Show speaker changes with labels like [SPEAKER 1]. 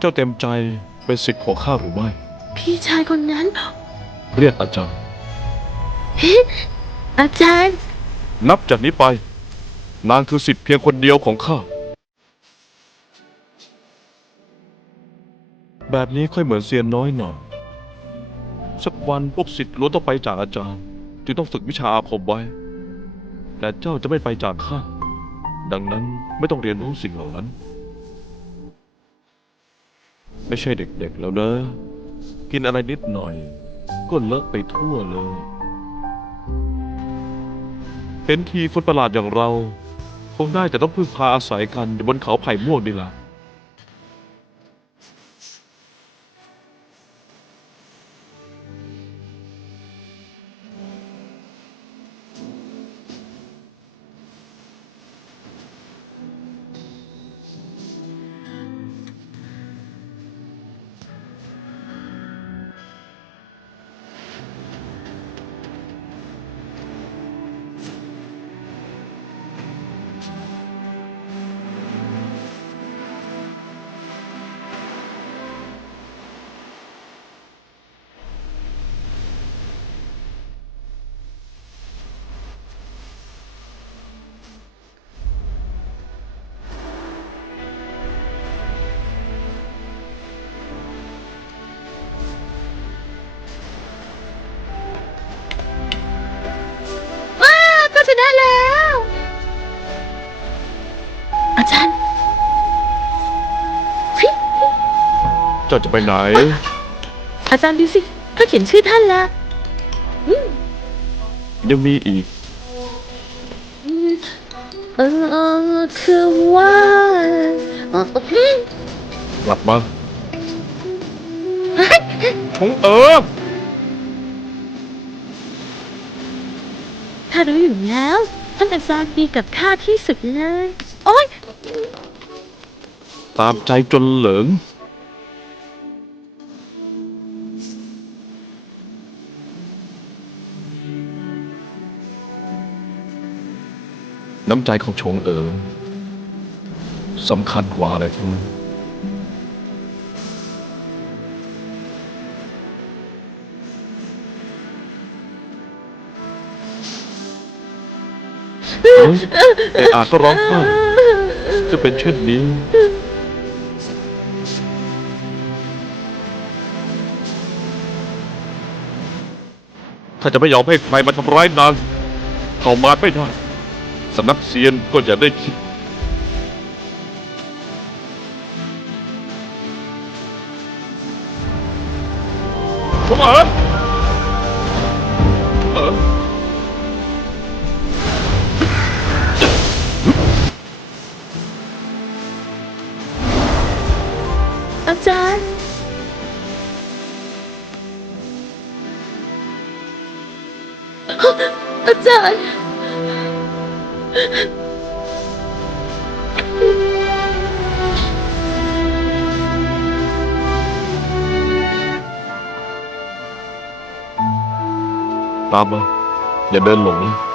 [SPEAKER 1] เจ้าเต็มใจเป็นสิทธิ์ของข้าหรือไม่
[SPEAKER 2] พี่ชายคนนั้น
[SPEAKER 1] เรียกอาจารย์
[SPEAKER 2] อาจารย์
[SPEAKER 1] นับจากนี้ไป นางคือสิทธิ์เพียงคนเดียวของข้า แบบนี้ค่อยเหมือนเซียนน้อยหน่อย สักวันพวกสิทธิ์ล้วนต้องไปจากอาจารย์ จึงต้องฝึกวิชาอาคมไว้ แต่เจ้าจะไม่ไปจากข้า ดังนั้นไม่ต้องเรียนรู้สิ่งเหล่านั้น ไม่ใช่เด็กๆแล้วนะ กินอะไรนิดหน่อย ก็เลอะไปทั่วเลย เห็นทีคนประหลาดอย่างเรา คงได้แต่ต้องพึ่งพาอาศัยกันอยู่บนเขาไผ่ม่วงนี่ล่ะ เจ้าจะไปไหน
[SPEAKER 2] อาจารย์ดูสิเขาเขียนชื่อท่านละอืม
[SPEAKER 1] ยังมีอีก
[SPEAKER 2] อืมเออคือว่าเอออืม
[SPEAKER 1] กลับมาชงเอิบ
[SPEAKER 2] ถ้ารู้อยู่แล้ว ท่านอาจารย์ดีกับข้าที่สุดเลย โอ๊ย
[SPEAKER 1] ตามใจจนเหลิง น้ำใจของชงเอิงสำคัญกว่าอะไรทั้งนั้นเฮ้ยเออาก็ร้องไห้จะเป็นเช่นนี้ถ้าจะไม่ยอมให้ใครมาทำร้ายนางเข้ามาไม่ได้ สำนักเซียนก็อย่าได้คิดผมเอิญเอิญ
[SPEAKER 2] อาจารย์ อาจารย์
[SPEAKER 1] ตามมา